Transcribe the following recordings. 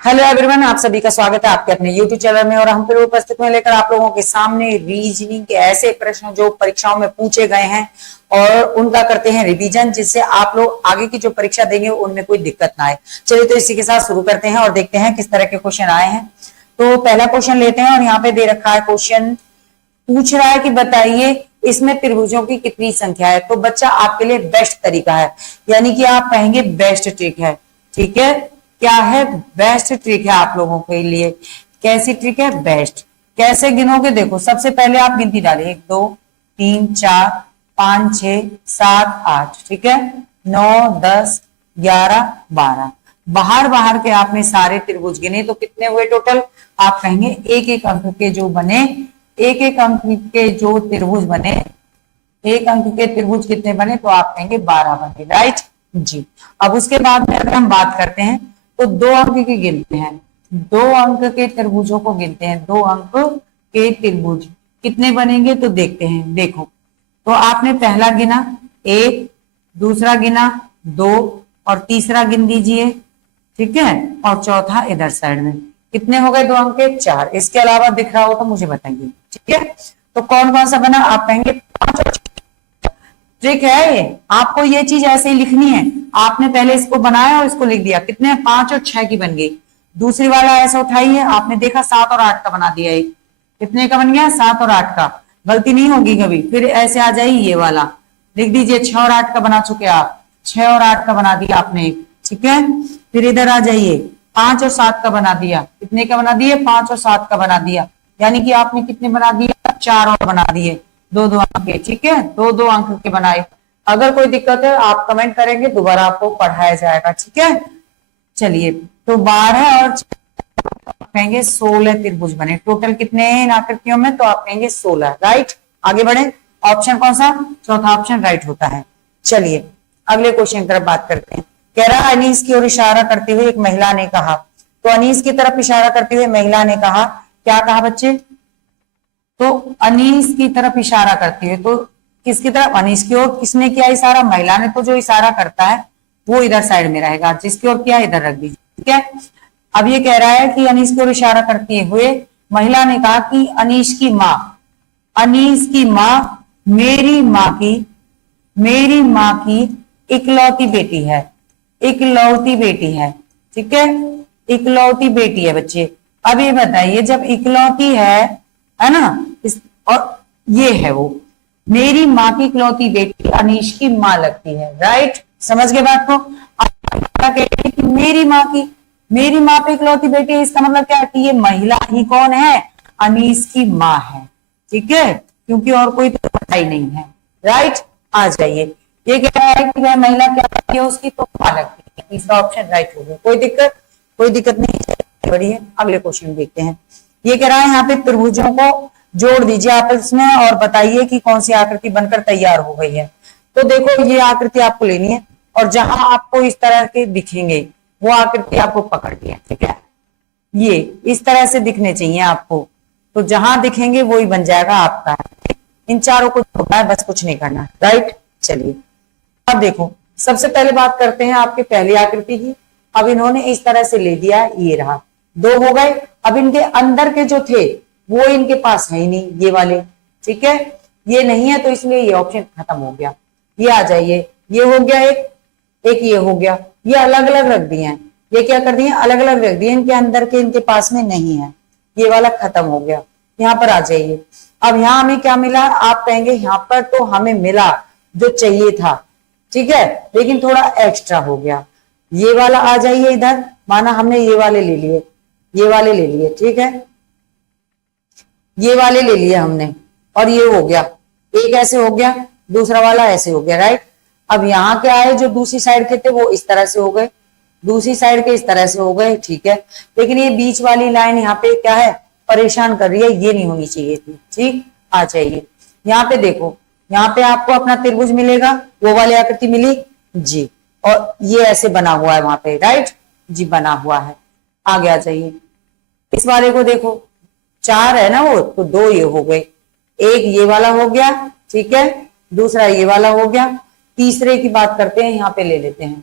Hello everyone, आप सभी का स्वागत है आपके अपने YouTube चैनल में। और हम फिर उपस्थित में लेकर आप लोगों के सामने रीजनिंग के ऐसे प्रश्न जो परीक्षाओं में पूछे गए हैं और उनका करते हैं रिवीजन, जिससे आप लोग आगे की जो परीक्षा देंगे उनमें कोई दिक्कत ना आए। चलिए तो इसी के साथ शुरू करते हैं और देखते हैं किस तरह के क्वेश्चन आए हैं। तो पहला क्वेश्चन लेते हैं और यहाँ पे दे रखा है क्वेश्चन, पूछ रहा है कि बताइए इसमें त्रिभुजों की कितनी संख्या है। तो बच्चा आपके लिए बेस्ट तरीका है, यानी कि आप कहेंगे बेस्ट ट्रिक है। ठीक है, क्या है? बेस्ट ट्रिक है आप लोगों के लिए। कैसी ट्रिक है? बेस्ट। कैसे गिनोगे? देखो, सबसे पहले आप गिनती डालिए 1 2 3 4 5 6 7 8, ठीक है, 9 10 11 12। बाहर बाहर के आपने सारे त्रिभुज गिने तो कितने हुए टोटल? आप कहेंगे एक एक अंक के जो बने, एक एक अंक के जो त्रिभुज बने, एक अंक के त्रिभुज कितने बने? तो आप कहेंगे 12 बने, राइट जी। अब उसके बाद में अगर हम बात करते हैं तो 2 अंक की गिनते हैं, 2 अंक के त्रिभुजों को गिनते हैं। 2 अंक के त्रिभुज कितने बनेंगे तो देखते हैं। देखो, तो आपने पहला गिना 1, दूसरा गिना 2 और तीसरा गिन दीजिए, ठीक है, और चौथा इधर साइड में। कितने हो गए? 2 अंक के 4। इसके अलावा दिख रहा हो तो मुझे बताइए, ठीक है। तो कौन कौन सा बना? आप कहेंगे 5 और 6। ट्रिक है ये, आपको ये चीज ऐसे ही लिखनी है। आपने पहले इसको बनाया और इसको लिख दिया, कितने? 5 और 6 की बन गई। दूसरी वाला ऐसा उठाई है, आपने देखा 7 और 8 का बना दिया। एक कितने का बन गया? 7 और 8 का। गलती नहीं होगी कभी। फिर ऐसे आ जाइए, ये वाला लिख दीजिए, 6 और 8 का बना चुके आप, 6 और 8 का बना दिया आपने, ठीक है। फिर इधर आ जाइए, 5 और 7 का बना दिया। कितने का बना दिए? 5 और 7 का बना दिया, यानी कि आपने कितने बना दिए? 4 और बना दिए, 2-2 अंक के, ठीक है, 2-2 अंक के बनाए। अगर कोई दिक्कत है आप कमेंट करेंगे, दोबारा आपको पढ़ाया जाएगा, ठीक है। चलिए, तो 12 और कहेंगे 16 त्रिभुज बने। टोटल कितने हैं इन आकृतियों में? तो आप कहेंगे 16, राइट। आगे बढ़े, ऑप्शन कौन सा? चौथा ऑप्शन राइट होता है। चलिए अगले क्वेश्चन की तरफ बात करते हैं। कह रहा है, अनीस की ओर इशारा करते हुए एक महिला ने कहा। तो अनीस की तरफ इशारा करते हुए महिला ने कहा, क्या कहा बच्चे? तो अनीस की तरफ इशारा करती है, तो किसकी तरफ? अनीस की ओर। किसने किया इशारा? महिला ने। तो जो इशारा करता है वो इधर साइड में रहेगा, जिसकी ओर किया इधर रख दीजिए, ठीक है। अब ये कह रहा है कि अनीस की ओर इशारा करते हुए महिला ने कहा कि अनीस की माँ, अनीस की माँ मेरी माँ की इकलौती बेटी है, इकलौती बेटी है, ठीक है, इकलौती बेटी है बच्चे। अब ये बताइए, जब इकलौती है ना, और ये है वो, मेरी माँ की इकलौती बेटी अनीश की माँ लगती है, राइट। समझ गए बात को? कहती है कि मेरी माँ पे इकलौती बेटी है, इसका मतलब क्या है कि ये महिला ही कौन है? अनीस की माँ है, ठीक है, क्योंकि और कोई तो ही नहीं है, राइट। आ जाइए, ये कह रहा है कि वह महिला क्या लगती है उसकी? तो माँ लगती है। तीसरा ऑप्शन राइट हो गया। कोई दिक्कत नहीं। बढ़िए, अगले क्वेश्चन देखते हैं। ये कह रहा है, यहाँ पे त्रिभुजों को जोड़ दीजिए आपस में और बताइए कि कौन सी आकृति बनकर तैयार हो गई है। तो देखो, ये आकृति आपको लेनी है और जहां आपको इस तरह के दिखेंगे वो आकृति आपको पकड़नी है, ठीक है। ये इस तरह से दिखने चाहिए आपको, तो जहां दिखेंगे वही बन जाएगा आपका। इन चारों को जोड़ना है, बस कुछ नहीं करना, राइट। चलिए अब देखो, सबसे पहले बात करते हैं आपके पहली आकृति की। अब इन्होंने इस तरह से ले दिया, ये रहा, 2 हो गए। अब इनके अंदर के जो थे वो इनके पास है ही नहीं, ये वाले, ठीक है, ये नहीं है, तो इसलिए ये ऑप्शन खत्म हो गया। ये आ जाइए, ये हो गया एक ये हो गया। ये अलग अलग रख दिए हैं, ये क्या कर दिए? अलग अलग रख दिए, इनके अंदर के इनके पास में नहीं है, ये वाला खत्म हो गया। यहाँ पर आ जाइए। अब यहाँ हमें क्या मिला? आप कहेंगे यहाँ पर तो हमें मिला जो चाहिए था, ठीक है, लेकिन थोड़ा एक्स्ट्रा हो गया। ये वाला आ जाइए इधर, माना हमने ये वाले ले लिए, ये वाले ले लिए, ठीक है, ये वाले ले लिए हमने, और ये हो गया, एक ऐसे हो गया, दूसरा वाला ऐसे हो गया, राइट। अब यहाँ क्या है, जो दूसरी साइड के थे वो इस तरह से हो गए, दूसरी साइड के इस तरह से हो गए, ठीक है, लेकिन ये बीच वाली लाइन यहाँ पे क्या है? परेशान कर रही है, ये नहीं होनी चाहिए थी, ठीक। आ जाइए, यहाँ पे देखो, यहाँ पे आपको अपना त्रिभुज मिलेगा, वो वाली आकृति मिली जी, और ये ऐसे बना हुआ है वहां पे, राइट जी, बना हुआ है। आगे आ जाइए, इस वाले को देखो, 4 है ना वो, तो 2 ये हो गए, एक ये वाला हो गया, ठीक है, दूसरा ये वाला हो गया। तीसरे की बात करते हैं, यहाँ पे ले लेते हैं,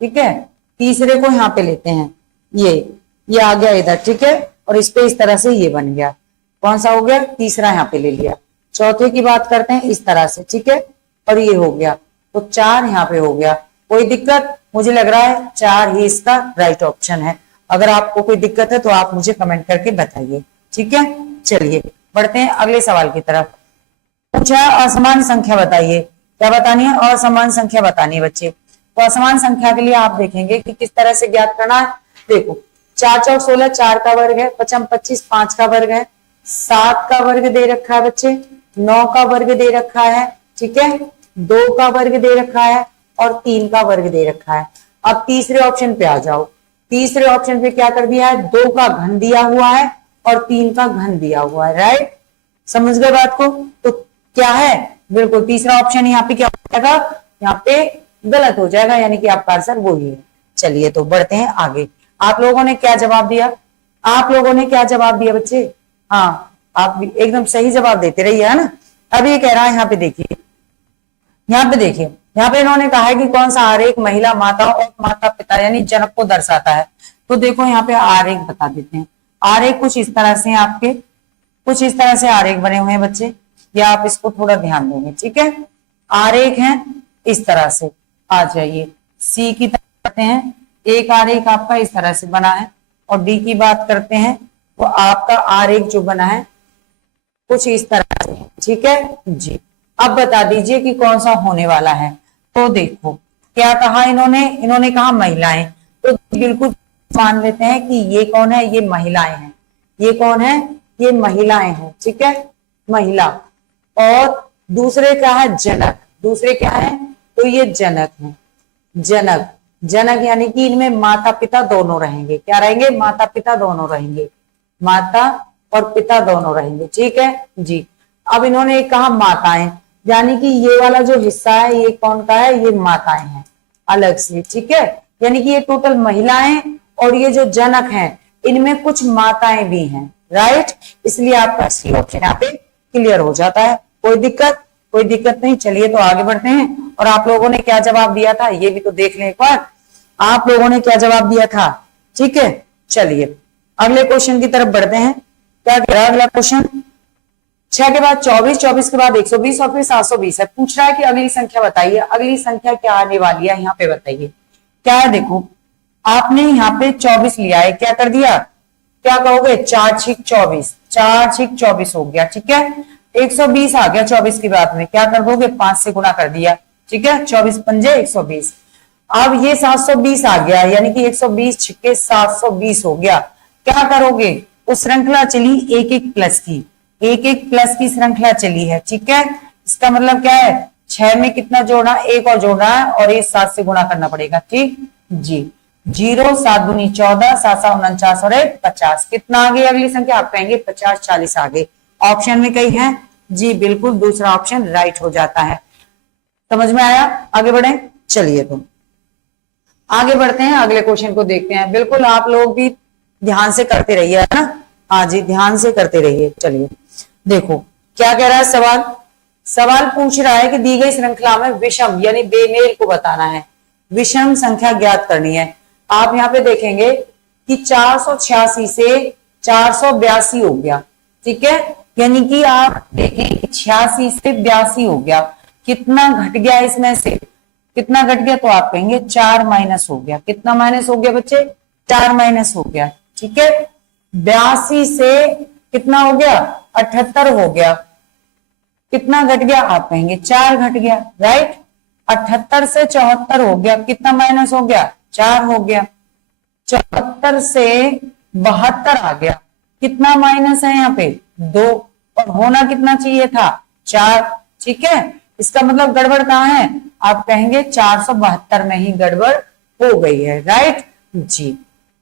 ठीक है, तीसरे को यहाँ पे लेते हैं, ये ये आ गया इधर, ठीक है, और इस पे इस तरह से ये बन गया, कौन सा हो गया, तीसरा यहाँ पे ले लिया। चौथे की बात करते हैं इस तरह से, ठीक है, और ये हो गया, तो 4 यहाँ पे हो गया। कोई दिक्कत? मुझे लग रहा है 4 ही इसका राइट ऑप्शन है। अगर आपको कोई दिक्कत है तो आप मुझे कमेंट करके बताइए, ठीक है। चलिए बढ़ते हैं अगले सवाल की तरफ। पूछा असमान संख्या बताइए, क्या बतानी है, असमान संख्या बतानी है बच्चे। तो असमान संख्या के लिए आप देखेंगे कि किस तरह से ज्ञात करना है। देखो 4 चौक 16, 4 का वर्ग है, 5 25, 5 का वर्ग है, 7 का वर्ग दे रखा है बच्चे, 9 का वर्ग दे रखा है, ठीक है, 2 का वर्ग दे रखा है और 3 का वर्ग दे रखा है। अब तीसरे ऑप्शन पे आ जाओ। तीसरे ऑप्शन पे क्या कर दिया है, 2 का घन दिया हुआ है और 3 का घन दिया हुआ है, राइट। समझ गए बात को? तो क्या है, बिल्कुल तीसरा ऑप्शन यहाँ पे क्या हो जाएगा, यहाँ पे गलत हो जाएगा, यानी कि आपका आंसर वही है। चलिए तो बढ़ते हैं आगे। आप लोगों ने क्या जवाब दिया, आप लोगों ने क्या जवाब दिया बच्चे? हाँ, आप भी एकदम सही जवाब देते रहिए, है ना। अब ये कह रहा है, यहाँ पे देखिए, यहाँ पे देखिए, यहाँ पे इन्होंने कहा है कि कौन सा आरेख महिला माता और माता पिता यानी जनक को दर्शाता है। तो देखो यहाँ पे आरेख बता देते हैं। आरेख कुछ इस तरह से आपके, कुछ इस तरह से आरेख बने हुए हैं बच्चे, या आप इसको थोड़ा ध्यान देंगे, ठीक है। आरेख है इस तरह से, आ जाइए सी की तरफ करते हैं। एक आरेख आपका इस तरह से बना है, और डी की बात करते हैं तो आपका आरेख जो बना है कुछ इस तरह से, ठीक है जी। अब बता दीजिए कि कौन सा होने वाला है। तो देखो क्या कहा इन्होंने, इन्होंने कहा महिलाएं, तो बिल्कुल मान लेते हैं कि ये कौन है, ये महिलाएं हैं। ये कौन है, ये महिलाएं हैं, ठीक है, महिला। और दूसरे क्या है, जनक। दूसरे क्या है, तो ये जनक है, जनक। जनक यानी कि इनमें माता पिता दोनों रहेंगे। क्या रहेंगे, माता पिता दोनों रहेंगे, माता और पिता दोनों रहेंगे, ठीक है जी। अब इन्होंने एक कहा माताएं, यानी कि ये वाला जो हिस्सा है ये कौन का है, ये माताएं हैं अलग से, ठीक है। यानी कि ये टोटल महिलाएं और ये जो जनक हैं इनमें कुछ माताएं भी हैं, राइट। इसलिए आपका सी ऑप्शन यहाँ पे क्लियर हो जाता है। कोई दिक्कत, कोई दिक्कत नहीं। चलिए तो आगे बढ़ते हैं। और आप लोगों ने क्या जवाब दिया था ये भी तो देख लें एक बार, आप लोगों ने क्या जवाब दिया था, ठीक है। चलिए अगले क्वेश्चन की तरफ बढ़ते हैं। क्या कह रहा है अगला क्वेश्चन, 6 के बाद 24, 24 के बाद 120 और फिर 720 है। पूछ रहा है कि अगली संख्या बताइए। अगली संख्या क्या आने वाली है यहाँ पे बताइए। क्या है, देखो आपने यहाँ पे 24 लिया है, क्या कर दिया, क्या कहोगे, 4 6 24, 4 6 24 हो गया, ठीक है। 120 आ गया 24 की बात में, क्या कर दोगे, 5 से गुणा कर दिया, ठीक है, 24 पंजे 120। अब ये 720 आ गया, यानी कि 120 छिक्के 720 हो गया। क्या करोगे, उस श्रृंखला चली एक एक प्लस की, एक एक प्लस की श्रृंखला चली है, ठीक है। इसका मतलब क्या है, 6 में कितना जोड़ना, एक और जोड़ना है और ये 7 से गुणा करना पड़ेगा, ठीक जी। 0 7 दूनी 14, 7 7 49 और 1 50। कितना आ गई अगली संख्या, आप कहेंगे 50 40 आ गई। ऑप्शन में कहीं है जी, बिल्कुल दूसरा ऑप्शन राइट हो जाता है। समझ में आया, आगे बढ़े। चलिए तो आगे बढ़ते हैं, अगले क्वेश्चन को देखते हैं। बिल्कुल आप लोग भी ध्यान से करते रहिए, है ना, हाँ जी ध्यान से करते रहिए। चलिए देखो क्या कह रहा है सवाल, सवाल पूछ रहा है कि दी गई श्रृंखला में विषम यानी बेमेल को बताना है, विषम संख्या ज्ञात करनी है। आप यहाँ पे देखेंगे कि 486 से 482 हो गया, ठीक है, यानी कि आप देखें 86 से 82 हो गया। कितना घट गया इसमें से, कितना घट गया, तो आप कहेंगे 4 माइनस हो गया। कितना माइनस हो गया बच्चे, 4 माइनस हो गया, ठीक है। 82 से कितना हो गया, 78 हो गया। कितना घट गया, आप कहेंगे 4 घट गया, राइट। 78 से 74 हो गया, कितना माइनस हो गया, 4 हो गया। 74 से 72 आ गया, कितना माइनस है यहाँ पे, 2, और होना कितना चाहिए था, 4, ठीक है। इसका मतलब गड़बड़ कहाँ है, आप कहेंगे 472 में ही गड़बड़ हो गई है, राइट जी।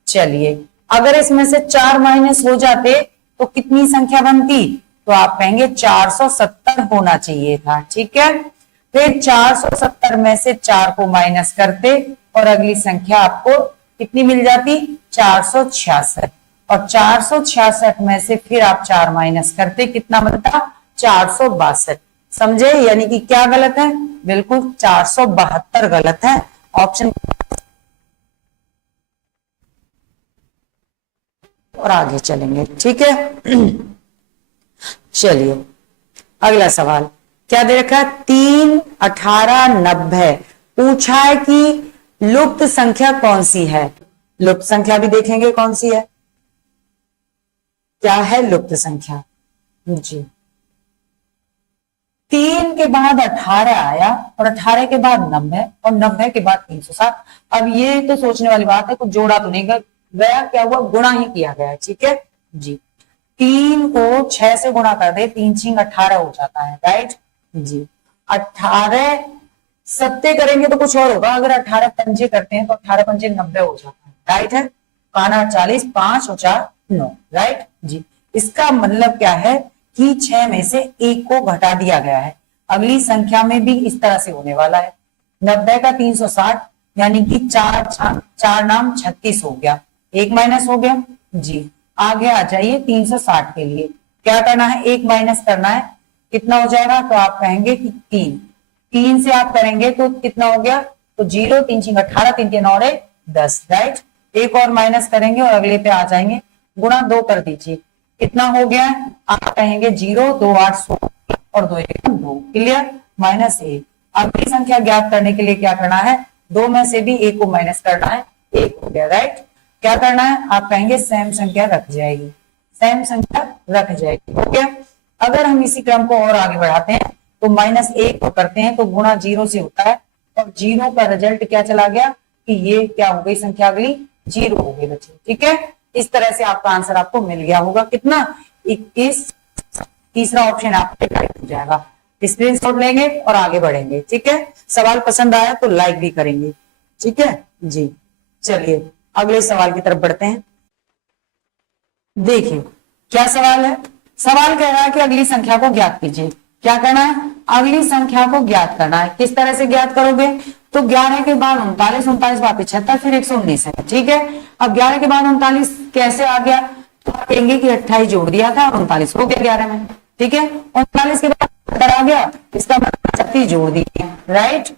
चलिए अगर इसमें से 4 माइनस हो जाते तो कितनी संख्या बनती, तो आप कहेंगे 470 होना चाहिए था, ठीक है। फिर 470 में से 4 को माइनस करते और अगली संख्या आपको कितनी मिल जाती, 466। और 466 में से फिर आप 4 माइनस करते, कितना बनता, 462। समझे, यानी कि क्या गलत है, बिल्कुल 472 गलत है। ऑप्शन और आगे चलेंगे, ठीक है। चलिए अगला सवाल क्या दे रखा है, 3, 18, 90 पूछा है कि लुप्त संख्या कौन सी है। लुप्त संख्या भी देखेंगे कौन सी है, क्या है लुप्त संख्या जी। 3 के बाद 18 आया और 18 के बाद 90 और 90 के बाद 360। अब ये तो सोचने वाली बात है, कुछ जोड़ा तो नहीं गया, क्या हुआ, गुणा ही किया गया है, ठीक है जी। 3 को 6 से गुणा कर दे, 3 6 18 हो जाता है, राइट जी। 18 सत्ते करेंगे तो कुछ और होगा, अगर 18 पंजे करते हैं तो 18 पंजे 90 हो जाता है, राइट है। काना 40, 5 और 4 9, राइट जी। इसका मतलब क्या है कि 6 में से 1 को घटा दिया गया है। अगली संख्या में भी इस तरह से होने वाला है। 90 का 360 यानी कि 4 नाम 36 हो गया, 1 माइनस हो गया जी। आगे आ जाइए 360 के लिए क्या करना है, 1 माइनस करना है, कितना हो जाएगा, तो आप कहेंगे कि 3 से आप करेंगे तो कितना हो गया, तो 0, 3 6 18, 3 3 9 10, राइट। एक और माइनस करेंगे और अगले पे आ जाएंगे, गुणा 2 कर दीजिए, कितना हो गया, आप कहेंगे 0 2 8 16 और 2 1 2, क्लियर, -1। अगली संख्या ज्ञात करने के लिए क्या करना है, 2 में से भी 1 को माइनस करना है, 1 हो गया, राइट। क्या करना है, आप कहेंगे सेम संख्या रख जाएगी, सेम संख्या रख जाएगी, हो गया। अगर हम इसी क्रम को और आगे बढ़ाते हैं तो -1 को करते हैं तो गुणा 0 से होता है और 0 का रिजल्ट क्या चला गया कि ये क्या हो गई संख्या, अगली 0 हो गई बच्चे, ठीक है। इस तरह से आपका आंसर आपको मिल गया होगा, कितना 21। तीसरा ऑप्शन आपके राइट हो जाएगा। स्क्रीनशॉट लेंगे और आगे बढ़ेंगे, ठीक है। सवाल पसंद आया तो लाइक भी करेंगे, ठीक है जी। चलिए अगले सवाल की तरफ बढ़ते हैं। देखिए क्या सवाल है, सवाल कह रहा है कि अगली संख्या को ज्ञात कीजिए। क्या करना है, अगली संख्या को ज्ञात करना है। किस तरह से ज्ञात करोगे, तो 11 के बाद 39, 39 बाद 75, फिर 119 है, ठीक है। अब 11 के बाद 39 कैसे आ गया, तो आप कहेंगे कि 28 जोड़ दिया था और 39 हो गया 11 में, ठीक है। 39 के बाद 75 आ गया, इसका मतलब 36 जोड़ दिए, राइट।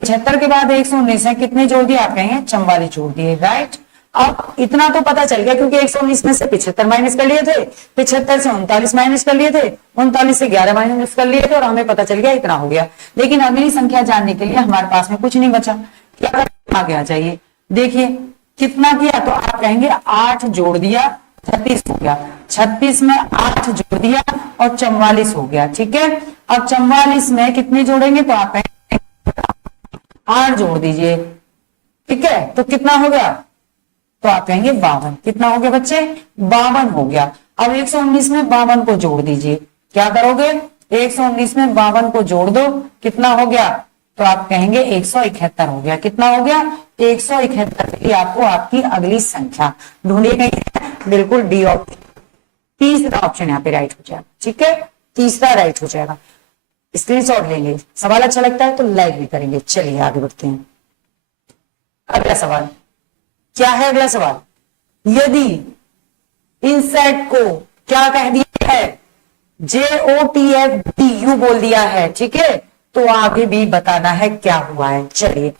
75 के बाद 119 है, कितने जोड़ दिए, आप कहेंगे 44 जोड़ दिए, राइट। अब इतना तो पता चल गया क्योंकि 119 में से 75 माइनस कर लिए थे, 75 से 39 माइनस कर लिए थे, 39 से 11 माइनस कर लिए थे और हमें पता चल गया इतना हो गया। लेकिन अगली संख्या जानने के लिए हमारे पास में कुछ नहीं बचा, क्या करें, आगे आ जाइए। देखिए कितना किया, तो आप कहेंगे 8 जोड़ दिया, 36 हो गया, 36 में 8 जोड़ दिया और 44 हो गया, ठीक है। अब 44 में कितने जोड़ेंगे, तो आप कहेंगे 8 जोड़ दीजिए, ठीक है। तो कितना हो गया, तो आप कहेंगे 52, कितना हो गया बच्चे, 52 हो गया। अब 119 में 52 को जोड़ दीजिए, क्या करोगे, 119 में 52 को जोड़ दो, कितना हो गया, तो आप कहेंगे 171 हो गया, कितना हो गया, 171 के लिए आपको आपकी अगली संख्या ढूंढी गई है, बिल्कुल डी ऑप्शन, तीसरा ऑप्शन यहाँ पे राइट हो जाएगा, ठीक है, तीसरा राइट हो जाएगा। स्क्रीनशॉट लेंगे, सवाल अच्छा लगता है तो लाइक भी करेंगे। चलिए आगे बढ़ते हैं। अगला सवाल क्या है, अगला सवाल, यदि इन सेट को क्या कह दिया है, JOTFDU बोल दिया है, ठीक है, तो आगे भी बताना है क्या हुआ है। चलिए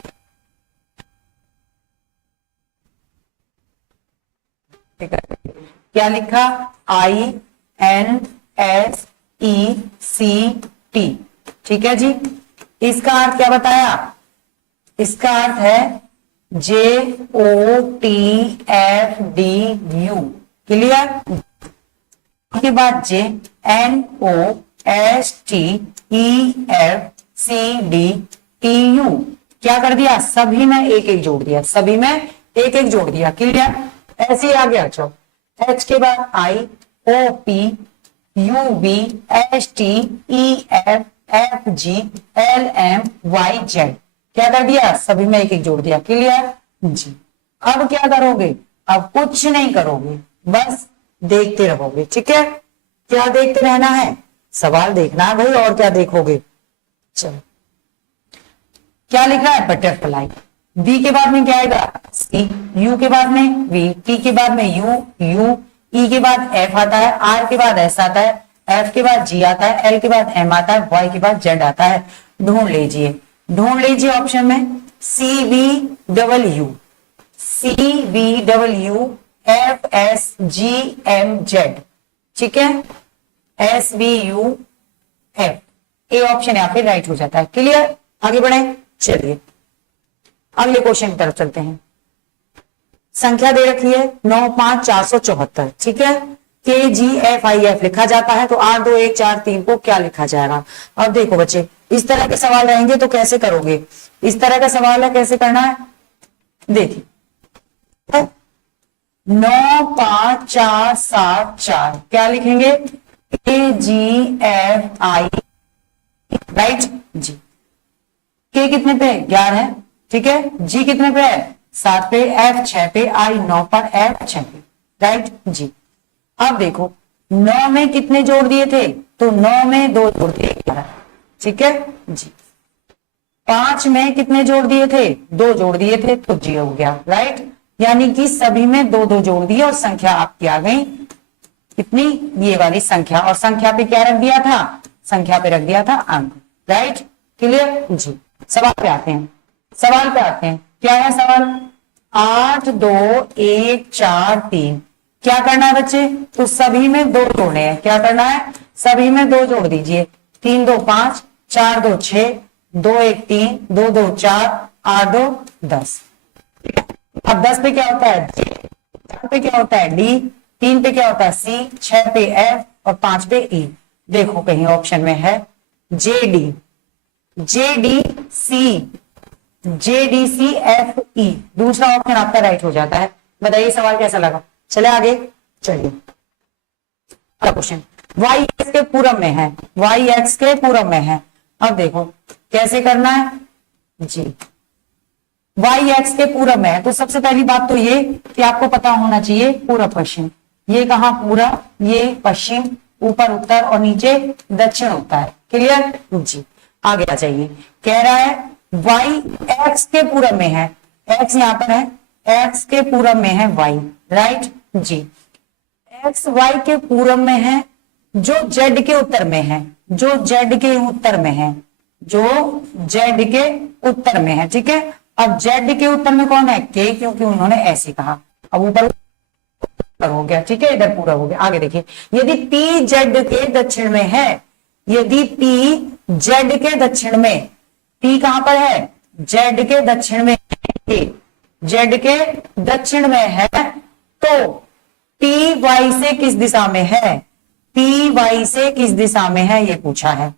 क्या लिखा, INSECT, ठीक है जी। इसका अर्थ क्या बताया, इसका अर्थ है JOTFDU, क्लियर। के बाद JNOSTEFCDTU, क्या कर दिया, सभी में एक एक जोड़ दिया, सभी में एक एक जोड़ दिया, क्लियर। ऐसे ही आगे आ जाओ, H के बाद IOPUBSTEFFGLMYZ, क्या कर दिया, सभी में एक एक जोड़ दिया, क्लियर जी। अब क्या करोगे, अब कुछ नहीं करोगे, बस देखते रहोगे, ठीक है। क्या देखते रहना है, सवाल देखना है भाई, और क्या देखोगे। चलो क्या लिखा है, बटरफ्लाई। बी के बाद में क्या आएगा, सी, यू के बाद में वी, टी के बाद में यू, ई के बाद एफ आता है, आर के बाद एस आता है, एफ के बाद जी आता है, एल के बाद एम आता है, वाई के बाद जेड आता है। ढूंढ लीजिए, ढूंढ लीजिए ऑप्शन में CVW, CVW FSGMZ, ठीक है, SVUF, ए ऑप्शन यहाँ पे राइट हो जाता है। क्लियर, आगे बढ़े। चलिए अगले क्वेश्चन की तरफ चलते हैं। संख्या दे रखी है 95474, ठीक है, KGFIF लिखा जाता है, तो 82143 को क्या लिखा जाएगा। अब देखो बच्चे, इस तरह के सवाल रहेंगे तो कैसे करोगे, इस तरह का सवाल है, कैसे करना है, देखिए 95474 क्या लिखेंगे, KGFI, राइट जी। के कितने पे, 11 है, ठीक है, जी कितने पे है, 7 पे, F 6 पे, I 9 पर, F 6 पे, राइट जी। अब देखो 9 में कितने जोड़ दिए थे, तो 9 में 2 जोड़ दिए, 11, ठीक है जी। 5 में कितने जोड़ दिए थे, 2 जोड़ दिए थे, तो जी हो गया, राइट। यानी कि सभी में 2 जोड़ दिए और संख्या आपकी आ गई कितनी, ये वाली संख्या, और संख्या पे क्या रख दिया था, संख्या पे रख दिया था अंक, राइट। क्लियर जी। सवाल पे आते हैं, सवाल पे आते हैं, क्या है सवाल, 8 2 1 4 3, क्या करना है बच्चे, तो सभी में 2 जोड़ने हैं, क्या करना है, सभी में 2 जोड़ दीजिए, 3 2 5, 4 2 6, 2 1 3, 2 2 4, 8 2 10। अब 10 पे क्या होता है, 4 पे क्या होता है, डी, 3 पे क्या होता है, सी, 6 पे एफ और 5 पे ई। देखो कहीं ऑप्शन में है जेडी, JDC, JDCFE, दूसरा ऑप्शन आपका राइट हो जाता है। बताइए सवाल कैसा लगा। चले आगे, चलिए अगला क्वेश्चन, y x के पूरब में है, y x के पूरब में है। अब देखो कैसे करना है जी, y x के पूरब में है, तो सबसे पहली बात तो ये कि आपको पता होना चाहिए पूरब पश्चिम, ये कहाँ पूरब, ये पश्चिम, ऊपर उत्तर और नीचे दक्षिण होता है। क्लियर जी। आगे आ जाइए, कह रहा है y x के पूरब में है, x यहाँ पर है, x के पूरब में है y, राइट जी। x y के पूरब में है, जो z के उत्तर में है, जो z के उत्तर में है, जो z के उत्तर में है, ठीक है। अब z के उत्तर में कौन है, k, क्योंकि उन्होंने ऐसे कहा। अब ऊपर हो गया, ठीक है, इधर पूरा हो गया। आगे देखिए, यदि p z के दक्षिण में है, यदि p z के दक्षिण में, p कहां पर है, z के दक्षिण में, z के दक्षिण में है, तो p y से किस दिशा में है, p y से किस दिशा में है, ये पूछा है।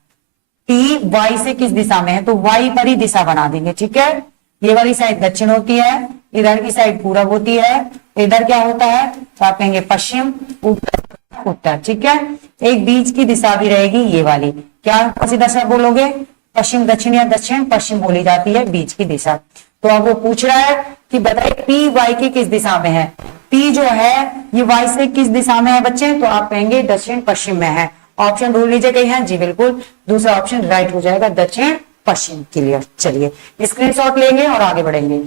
p y से किस दिशा में है, तो y पर ही दिशा बना देंगे, ठीक है। ये वाली साइड दक्षिण होती है, इधर की साइड पूरब होती है, इधर क्या होता है, तो आप कहेंगे पश्चिम, ऊपर उत्तर, ठीक है। एक बीच की दिशा भी रहेगी ये वाली, क्या कौन सी दिशा बोलोगे, पश्चिम दक्षिण या दक्षिण पश्चिम बोली जाती है बीच की दिशा। तो अब वो पूछ रहा है कि बताइए p y की किस दिशा में है, p जो है ये y से किस दिशा में है बच्चे, तो आप कहेंगे दक्षिण पश्चिम में है। ऑप्शन ढूंढ लीजिए कहीं है, जी बिल्कुल, दूसरा ऑप्शन राइट हो जाएगा, दक्षिण पश्चिम। क्लियर। चलिए स्क्रीनशॉट लेंगे और आगे बढ़ेंगे,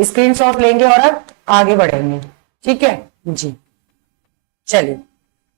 स्क्रीनशॉट लेंगे और अब आगे बढ़ेंगे, ठीक है जी। चलिए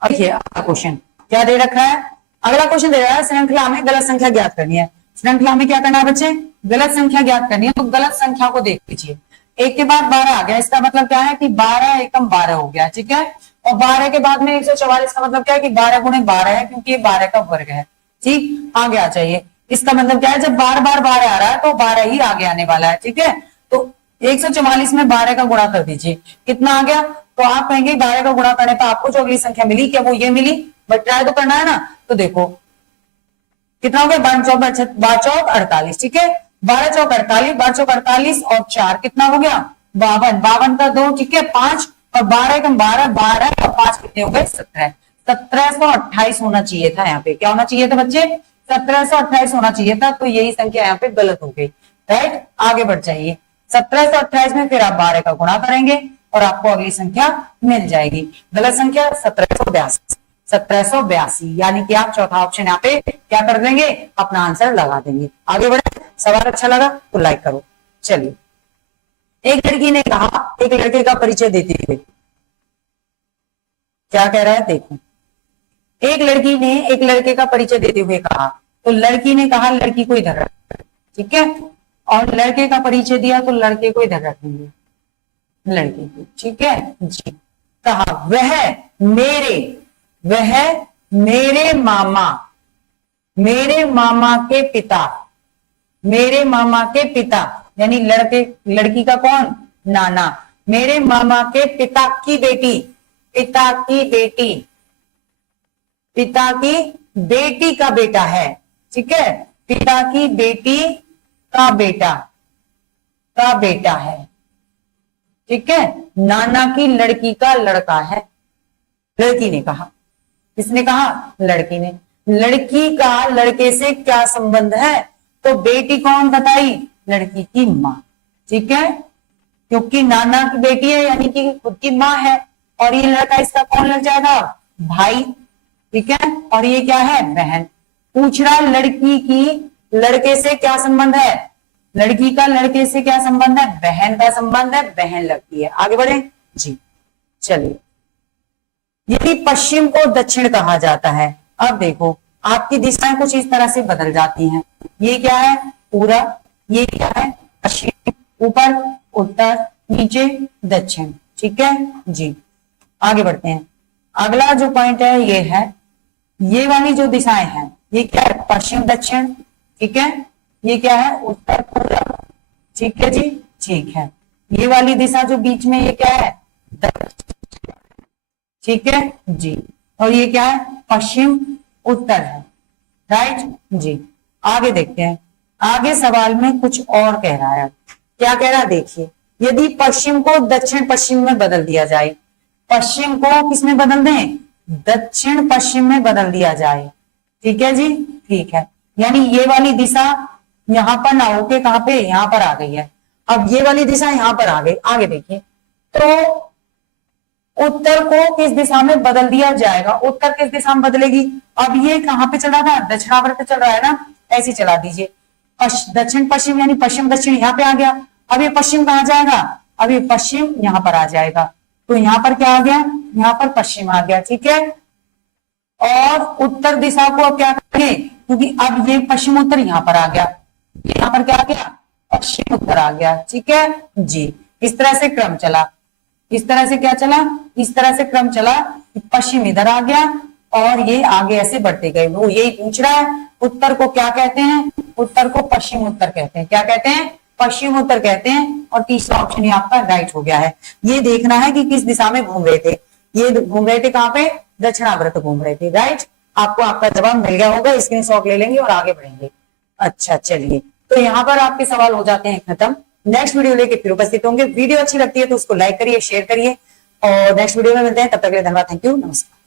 देखिए अगला क्वेश्चन क्या दे रखा है, अगला क्वेश्चन दे रहा है श्रृंखला में गलत संख्या ज्ञात करनी है। श्रृंखला में क्या करना है बच्चे, गलत संख्या ज्ञात करनी है। तो गलत संख्या को देख लीजिए, 1 के बाद 12 आ गया, इसका मतलब क्या है कि 12 एकम 12 हो गया, ठीक है। और 12 के बाद में 144 का मतलब क्या है कि 12 गुणे 12 है, क्योंकि ये 12 का वर्ग है, ठीक। आगे आ जाइए, इसका मतलब क्या है, जब बार बार 12 आ रहा है तो 12 ही आगे आने वाला है, ठीक है। तो 144 में 12 का गुणा कर दीजिए, कितना आ गया, तो आप कहेंगे 12 का गुणा करने पर आपको जो अगली संख्या मिली, क्या वो ये मिली, बट ट्राई तो करना है ना। तो देखो कितना हो गया, 12 चौक 48, ठीक है, 12 चौक 48, 12 चौक 48 और 4 कितना हो गया, 52, 52 का 2, ठीक है, 5 और 12 एकम 12, 12 और 5 कितने हो गए, 17, 1728 होना चाहिए था। यहाँ पे क्या होना चाहिए था बच्चे, 1728 होना चाहिए था, तो यही संख्या यहाँ पे गलत हो गई, राइट। आगे बढ़ जाइए, 1728 में फिर आप 12 का गुणा करेंगे और आपको अगली संख्या मिल जाएगी। गलत संख्या 1782, 1782, यानी कि आप चौथा ऑप्शन यहाँ पे क्या कर देंगे, अपना आंसर लगा देंगे। आगे बढ़े, सवाल अच्छा लगा तो लाइक करो। चलिए, एक लड़की ने कहा एक लड़के का परिचय देते हुए, क्या कह रहा है देखो, एक लड़की ने एक लड़के का परिचय देते हुए कहा, तो लड़की ने कहा लड़की को इधर रख, ठीक है, और लड़के का परिचय दिया तो लड़के को इधर रखेंगे, लड़के को, ठीक है जी। कहा वह मेरे मामा के पिता यानी लड़की का कौन, नाना, मेरे मामा के पिता की बेटी का बेटा है, ठीक है, पिता की बेटी का बेटा है, ठीक है, नाना की लड़की का लड़का है। लड़की ने कहा, किसने कहा, लड़की ने। लड़की का लड़के से क्या संबंध है, तो बेटी कौन बताई, लड़की की माँ, ठीक है, क्योंकि नाना की बेटी है यानी कि खुद की माँ है, और ये लड़का इसका कौन लग जाएगा, भाई, ठीक है, और ये क्या है, बहन। पूछ रहा लड़की की लड़के से क्या संबंध है, लड़की का लड़के से क्या संबंध है, बहन का संबंध है, बहन लगती है। आगे बढ़े जी, चलिए। यदि पश्चिम को दक्षिण कहा जाता है, अब देखो आपकी दिशाएं कुछ इस तरह से बदल जाती हैं। ये क्या है, पूरब, ये क्या है, पश्चिम, ऊपर उत्तर, नीचे दक्षिण, ठीक है जी। आगे बढ़ते हैं। अगला जो पॉइंट है ये है, ये वाली जो दिशाएं हैं ये क्या है, पश्चिम दक्षिण, ठीक है, ये क्या है, उत्तर पूर्व, ठीक है जी, ठीक है। ये वाली दिशा जो बीच में ये क्या है, दक्षिण, ठीक है जी, और ये क्या है, पश्चिम उत्तर है, राइट जी। आगे देखते हैं, आगे सवाल में कुछ और कह रहा है। क्या कह रहा है, देखिए, यदि पश्चिम को दक्षिण पश्चिम में बदल दिया जाए, पश्चिम को किस में बदल दें, दक्षिण पश्चिम में बदल दिया जाए, ठीक है जी, ठीक है, यानी ये वाली दिशा यहां पर ना होके कहां पे, यहां पर आ गई है, अब ये वाली दिशा यहां पर आ गई। आगे देखिए, तो उत्तर को किस दिशा में बदल दिया जाएगा, उत्तर किस दिशा में बदलेगी, अब ये कहां पे चला था, दक्षिणावर्त चल रहा है ना, ऐसे चला दीजिए, दक्षिण पश्चिम यानी पश्चिम दक्षिण यहाँ पे आ गया, अब ये पश्चिम कहां जाएगा, अब ये पश्चिम यहां पर आ जाएगा, तो यहां पर क्या आ गया, यहां पर पश्चिम आ गया, ठीक है। और उत्तर दिशा को अब क्या करेंगे, क्योंकि अब ये पश्चिम उत्तर यहां पर आ गया, यहां पर क्या आ गया, पश्चिम उत्तर आ गया, ठीक है जी। इस तरह से क्रम चला, इस तरह से क्या चला, इस तरह से क्रम चला, पश्चिम इधर आ गया और ये आगे ऐसे बढ़ते गए। वो यही पूछ रहा है, उत्तर को क्या कहते हैं, उत्तर को पश्चिम उत्तर कहते हैं, क्या कहते हैं, पश्चिम उत्तर कहते हैं। और तीसरा ऑप्शन ये आपका राइट हो गया है। ये देखना है कि किस दिशा में घूम रहे थे, ये घूम रहे थे कहां पे, दक्षिणावर्त घूम रहे थे, राइट। आपको आपका जवाब मिल गया होगा, स्क्रीनशॉट ले लेंगे और आगे बढ़ेंगे। अच्छा चलिए, तो यहाँ पर आपके सवाल हो जाते हैं खत्म। नेक्स्ट वीडियो लेके फिर उपस्थित होंगे। वीडियो अच्छी लगती है तो उसको लाइक करिए, शेयर करिए और नेक्स्ट वीडियो में मिलते हैं। तब तक के लिए धन्यवाद, थैंक यू, नमस्कार।